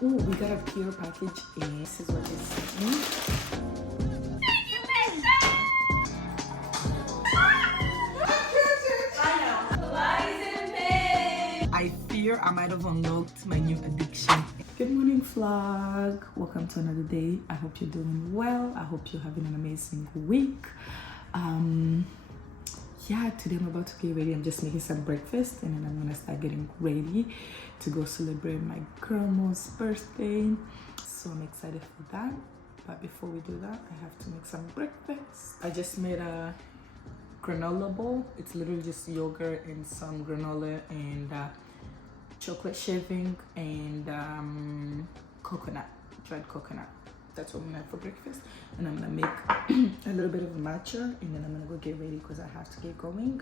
Oh, we got a PR package in. This is what they sent me. Thank you, bestie! I know. Pilates in May. I fear I might have unlocked my new addiction. Good morning, vlog. Welcome to another day. I hope you're doing well. I hope you're having an amazing week. Yeah, today I'm about to get ready. I'm just making some breakfast and then I'm gonna start getting ready to go celebrate my grandma's birthday. So I'm excited for that. But before we do that, I have to make some breakfast. I just made a granola bowl. It's literally just yogurt and some granola and chocolate shaving and coconut, dried coconut. That's what I'm gonna have for breakfast. And I'm gonna make a little bit of matcha and then I'm gonna go get ready because I have to get going.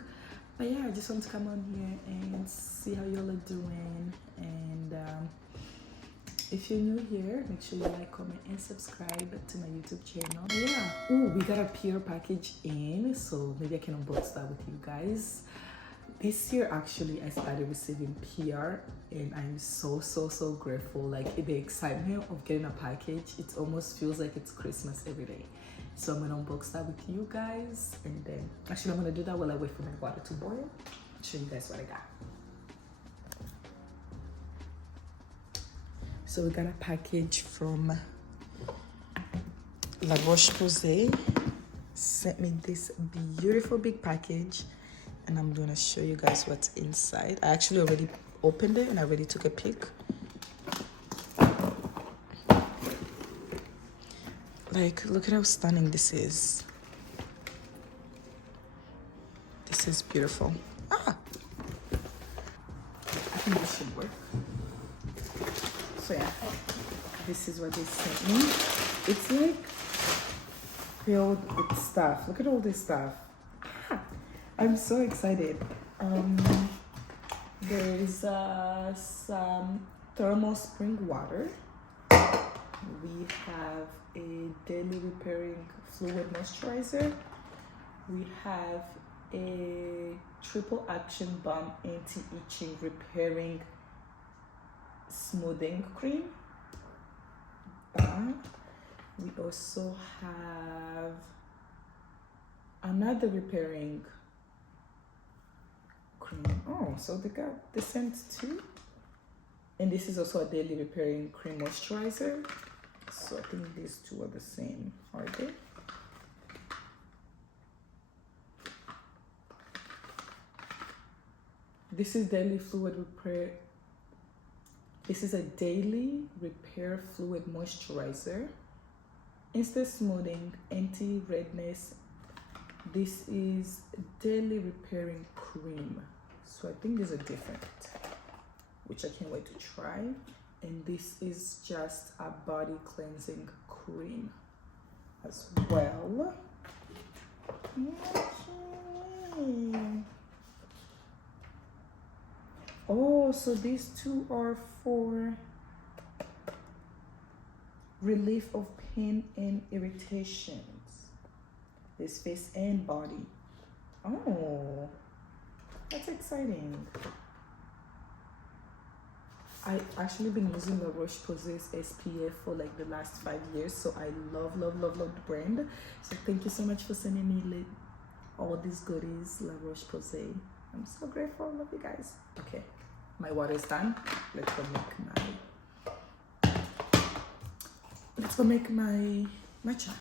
But yeah, I just want to come on here and see how y'all are doing. And if you're new here, make sure you like, comment, and subscribe to my YouTube channel. Yeah. Oh, we got a PR package in, so maybe I can unbox that with you guys. This year, actually, I started receiving PR, and I'm so grateful. Like, the excitement of getting a package, it almost feels like it's Christmas every day. So I'm gonna unbox that with you guys, and then actually I'm gonna do that while I wait for my water to boil. I'll show you guys what I got. So we got a package from La Roche-Posay. Sent me this beautiful big package, and I'm gonna show you guys what's inside. I actually already opened it and I already took a peek. Like, look at how stunning this is. This is beautiful. Ah! I think this should work. So yeah, this is what they sent me. It's like filled with stuff. Look at all this stuff. Ah, I'm so excited. There's some thermal spring water. We have a daily repairing fluid moisturizer. We have a triple action balm anti-itching repairing smoothing cream. We also have another repairing cream. Oh, so they sent two. And this is also a daily repairing cream moisturizer. So I think these two are the same, are they? This is daily fluid repair. This is a daily repair fluid moisturizer. Instant smoothing, anti-redness. This is daily repairing cream. So I think these are different, which I can't wait to try. And this is just a body cleansing cream as well. Oh, so these two are for relief of pain and irritations. This face and body. Oh, that's exciting. I've actually been using La Roche-Posay's SPF for like the last 5 years, so I love the brand. So thank you so much for sending me all these goodies, La Roche-Posay. I'm so grateful. Love you guys. Okay, my water is done. Let's go make my matcha.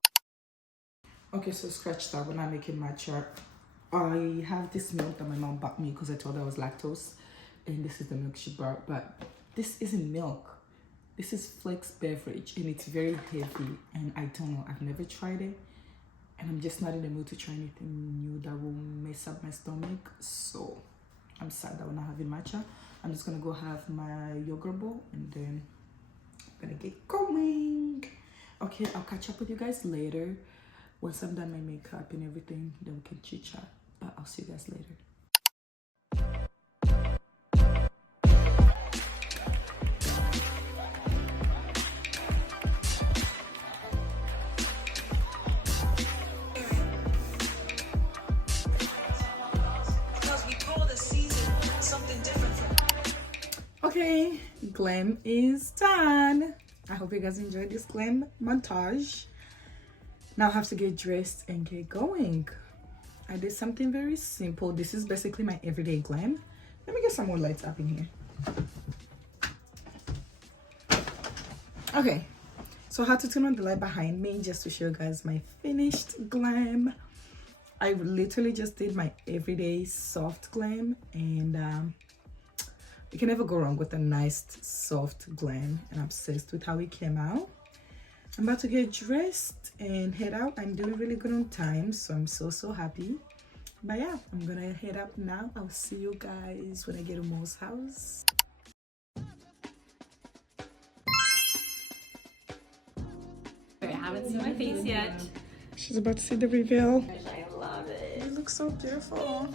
Okay, so scratch that. We're not making matcha. I have this milk that my mom bought me because I told her I was lactose, and this is the milk she brought, but this isn't milk. This is Flex beverage, and it's very heavy, and I don't know. I've never tried it, and I'm just not in the mood to try anything new that will mess up my stomach. So I'm sad that we're not having matcha. I'm just gonna go have my yogurt bowl, and then I'm gonna get going. Okay, I'll catch up with you guys later. Once I'm done my makeup and everything, then we can chit chat. But I'll see you guys later. Okay, Glam is done. I hope you guys enjoyed this glam montage. Now I have to get dressed and get going. I did something very simple. This is basically my everyday glam. Let me get some more lights up in here. Okay, so I had to turn on the light behind me just to show you guys my finished glam. I literally just did my everyday soft glam, and you can never go wrong with a nice soft glam, and I'm obsessed with how it came out. I'm about to get dressed and head out. I'm doing really good on time, so I'm so happy. But yeah, I'm gonna head out now. I'll see you guys when I get to Mo's house. I haven't seen my face yet. She's about to see the reveal. I love it. You look so beautiful.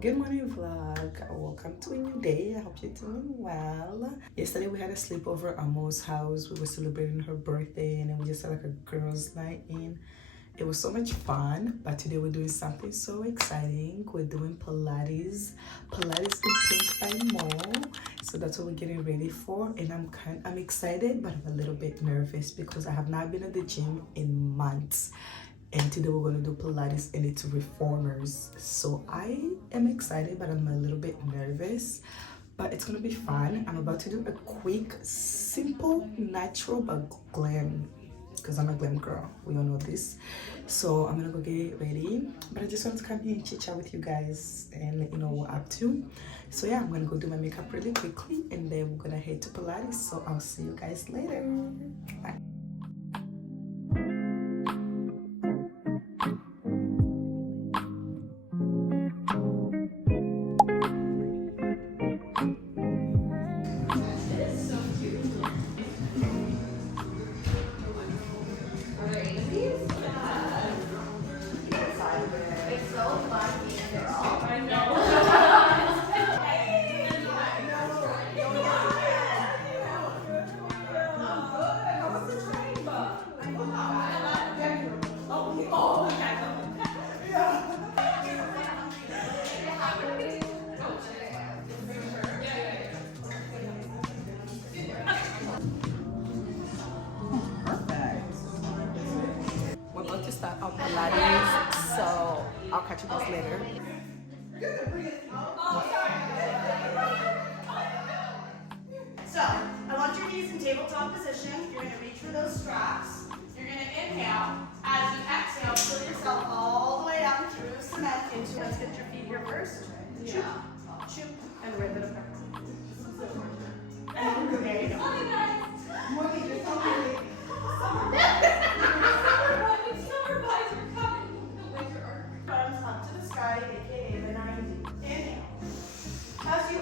Good morning vlog. Welcome to a new day. I hope you're doing well. Yesterday we had a sleepover at Mo's house. We were celebrating her birthday and then we just had like a girls' night in. It was so much fun, but today we're doing something so exciting. We're doing Pilates in Pink by Mo. So that's what we're getting ready for, and I'm excited, but I'm a little bit nervous because I have not been at the gym in months. And today we're going to do Pilates and it's Reformers. So I am excited, but I'm a little bit nervous. But it's going to be fun. I'm about to do a quick, simple, natural, but glam. Because I'm a glam girl. We all know this. So I'm going to go get ready. But I just wanted to come here and chit chat with you guys and let you know what I'm up to. So yeah, I'm going to go do my makeup really quickly. And then we're going to head to Pilates. So I'll see you guys later. Bye. Start on Pilates, so I'll catch you guys later. So, I want your knees in tabletop position. You're going to reach for those straps. You're going to inhale. As you exhale, pull yourself all the way up through cement into, let's get your feet here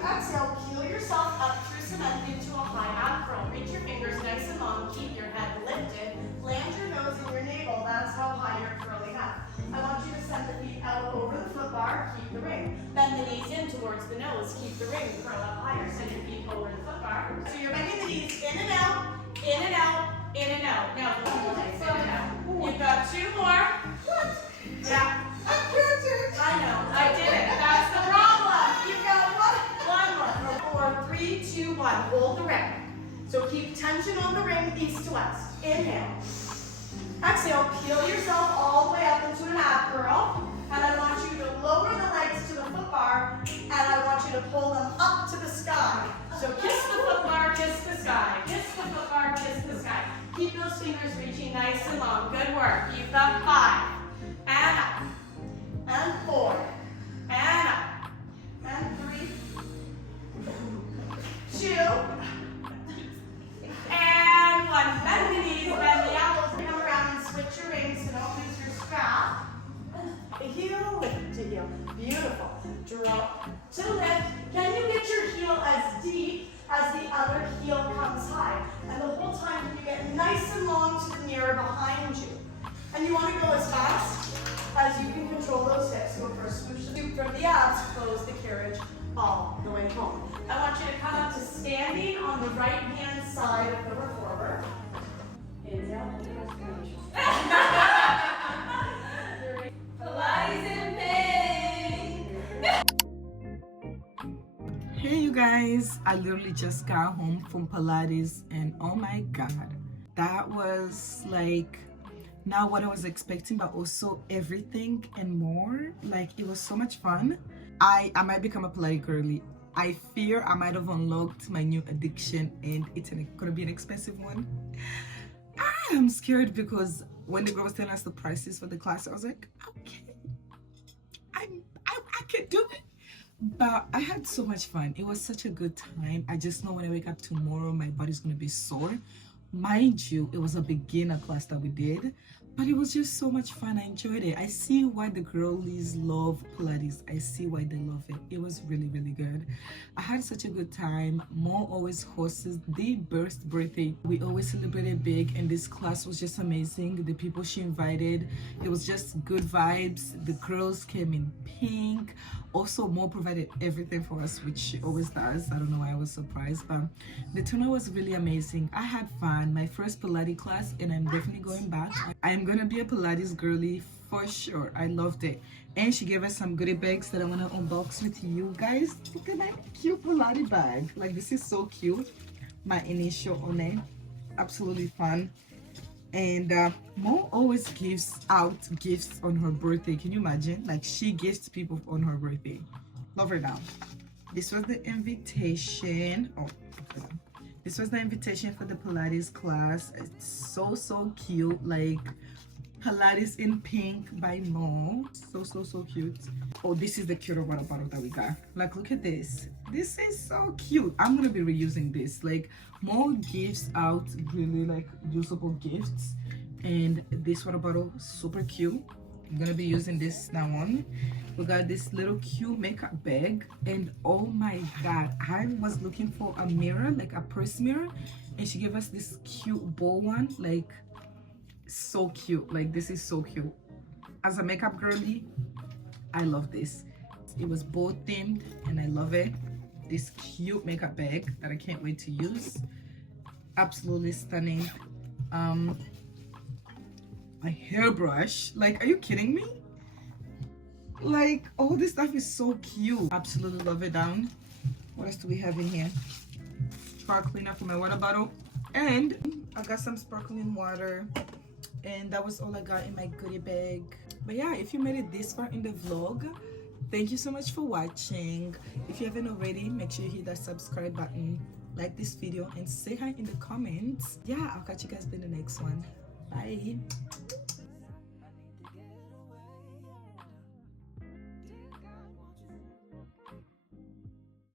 exhale, peel yourself up through cement into a high ab curl. Reach your fingers nice and long. Keep your head lifted. Land your nose in your navel. That's how high you're curling up. I want you to send the feet out over the foot bar. Keep the ring. Bend the knees in towards the nose. Keep the ring. Curl up higher. Send your feet over the foot bar. So you're bending the knees in and out, in and out, in and out. Now, in and out. You've got 2 more. Yeah. I know. I did it. That's the problem. You've got one more. 4, 3, 2, 1. Hold the ring. So keep tension on the ring, east to west. Inhale. Exhale, peel yourself all the way up into an ab curl. And I want you to lower the legs to the foot bar. And I want you to pull them up to the sky. So kiss the foot bar, kiss the sky. Kiss the foot bar, kiss the sky. Keep those fingers reaching nice and long. Good work. You've got 5. And up. And 4. And up. And 3. 2. And 1. Bend the knees, bend the elbows. Come around and switch your rings so don't lose your strap. Heel, lift to heel. Beautiful. Drop to lift. Can you get your heel as deep as the other heel comes high? And the whole time you get nice and long to the mirror behind you. And you want to go as fast as you can control those hips. Go for a swoosh from the abs, close the carriage all the way home. I want you to come up to standing on the right hand side of the reformer. Inhale, Pilates in Hey you guys, I literally just got home from Pilates and oh my god, that was like not what I was expecting, but also everything and more. Like, it was so much fun. I might become a Pilates girly. I fear I might have unlocked my new addiction and it's gonna be an expensive one. I'm scared because when the girl was telling us the prices for the class, I was like, okay, I can do it. But I had so much fun. It was such a good time. I just know when I wake up tomorrow, my body's gonna be sore. Mind you, it was a beginner class that we did, but it was just so much fun. I enjoyed it. I see why the girlies love Pilates. I see why they love it. It was really, really good. I had such a good time. Mo always hosts the birthday. We always celebrated big, and this class was just amazing. The people she invited, it was just good vibes. The girls came in pink. Also, Mo provided everything for us, which she always does. I don't know why I was surprised, but the tuna was really amazing. I had fun. My first Pilates class, and I'm definitely going back. I'm gonna be a Pilates girly for sure. I loved it. And she gave us some goodie bags that I want to unbox with you guys. Look at my cute Pilates bag. Like, this is so cute. My initial on it. Absolutely fun. And Mo always gives out gifts on her birthday. Can you imagine? Like, she gifts people on her birthday. Love her now. This was the invitation. Oh, this was the invitation for the Pilates class. It's so cute. Like, Pilates in pink by Mo. So cute. Oh, this is the cuter water bottle that we got. Like, look at this. This is so cute. I'm gonna be reusing this. Like, Mo gives out really like usable gifts, and this water bottle super cute. I'm gonna be using this now on. We got this little cute makeup bag, and oh my god, I was looking for a mirror, like a purse mirror, and she gave us this cute bow one. Like, so cute. Like, this is so cute. As a makeup girly, I love this. It was bow themed and I love it. This cute makeup bag that I can't wait to use. Absolutely stunning. My hairbrush. Like, are you kidding me? Like, all this stuff is so cute. Absolutely love it. Down. What else do we have in here? Spark cleaner for my water bottle. And I got some sparkling water. And that was all I got in my goodie bag. But yeah, if you made it this far in the vlog, thank you so much for watching. If you haven't already, make sure you hit that subscribe button, like this video, and say hi in the comments. Yeah, I'll catch you guys in the next one. Bye.